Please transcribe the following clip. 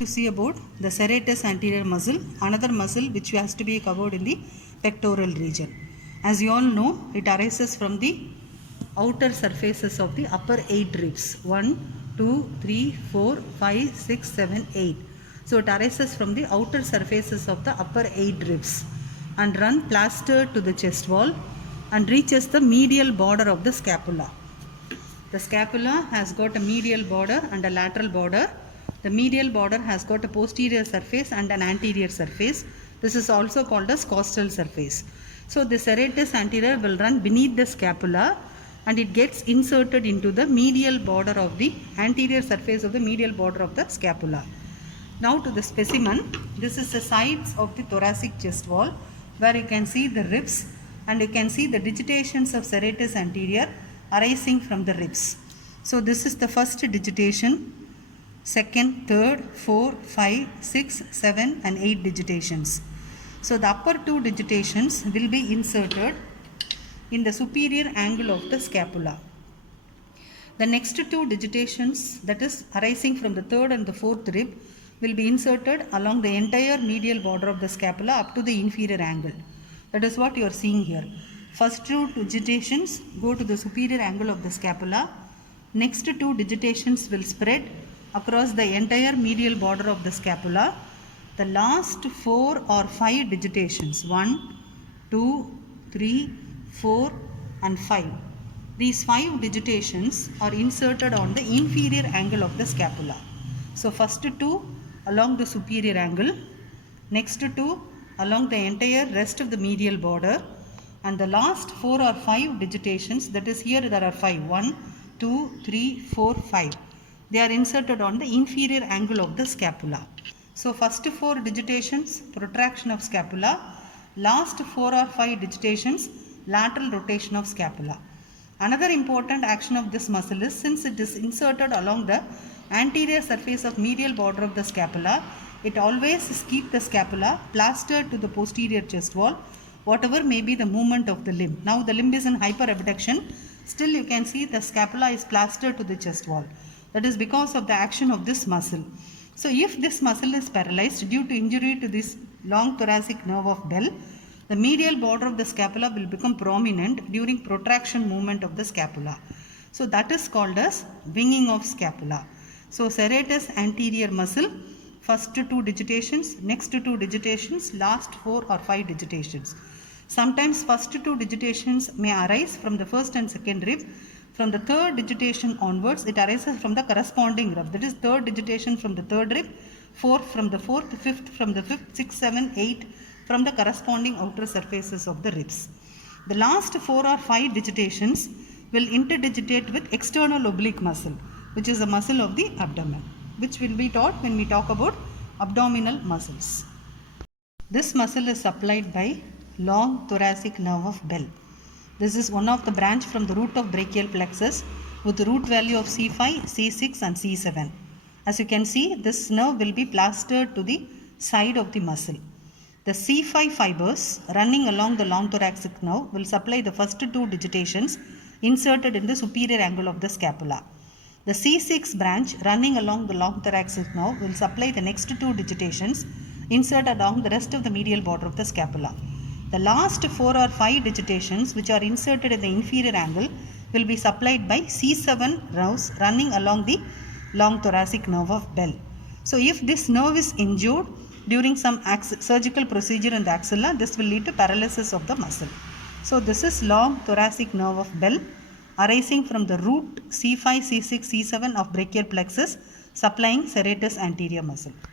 To see about the serratus anterior muscle, another muscle which has to be covered in the pectoral region. As you all know, it arises from the outer surfaces of the upper 8 ribs. 1, 2, 3, 4, 5, 6, 7, 8. So it arises from the outer surfaces of the upper 8 ribs and run plaster to the chest wall and reaches the medial border of the scapula. The scapula has got a medial border and a lateral border. The medial border has got a posterior surface and an anterior surface. This is also called as costal surface. So the serratus anterior will run beneath the scapula and it gets inserted into the medial border of the anterior surface of the medial border of the scapula. Now to the specimen. This is the sides of the thoracic chest wall where you can see the ribs and you can see the digitations of serratus anterior arising from the ribs. So this is the first digitation, second, third, 4, 5, 6, 7 and 8 digitations. So the upper 2 digitations will be inserted in the superior angle of the scapula. The next 2 digitations, that is arising from the third and the fourth rib, will be inserted along the entire medial border of the scapula up to the inferior angle. That is what you are seeing here. First 2 digitations go to the superior angle of the scapula. Next 2 digitations will spread across the entire medial border of the scapula. The last 4 or 5 digitations, 1, 2, 3, 4 and 5. These 5 digitations are inserted on the inferior angle of the scapula. So first 2 along the superior angle, next 2 along the entire rest of the medial border, and the last 4 or 5 digitations, that is here there are 5, 1, 2, 3, 4, 5. They are inserted on the inferior angle of the scapula. So first 4 digitations, protraction of scapula, last 4 or 5 digitations, lateral rotation of scapula. Another important action of this muscle is, since it is inserted along the anterior surface of medial border of the scapula, it always keeps the scapula plastered to the posterior chest wall, whatever may be the movement of the limb. Now the limb is in hyperabduction, still you can see the scapula is plastered to the chest wall. That is because of the action of this muscle. So if this muscle is paralyzed due to injury to this long thoracic nerve of Bell, the medial border of the scapula will become prominent during protraction movement of the scapula. So that is called as winging of scapula. So serratus anterior muscle, first 2 digitations, next 2 digitations, last 4 or 5 digitations. Sometimes first 2 digitations may arise from the first and second rib. From the third digitation onwards, it arises from the corresponding rib. That is third digitation from the third rib, fourth from the fourth, fifth from the fifth, 6, 7, 8 from the corresponding outer surfaces of the ribs. The last 4 or 5 digitations will interdigitate with external oblique muscle, which is a muscle of the abdomen, which will be taught when we talk about abdominal muscles. This muscle is supplied by long thoracic nerve of Bell. This is one of the branch from the root of brachial plexus with the root value of C5, C6 and C7. As you can see, this nerve will be plastered to the side of the muscle. The C5 fibers running along the long thoracic nerve will supply the first 2 digitations inserted in the superior angle of the scapula. The C6 branch running along the long thoracic nerve will supply the next 2 digitations inserted along the rest of the medial border of the scapula. The last 4 or 5 digitations which are inserted in the inferior angle will be supplied by C7 nerves running along the long thoracic nerve of Bell. So if this nerve is injured during some surgical procedure in the axilla, this will lead to paralysis of the muscle. So this is long thoracic nerve of Bell arising from the root C5, C6, C7 of brachial plexus supplying serratus anterior muscle.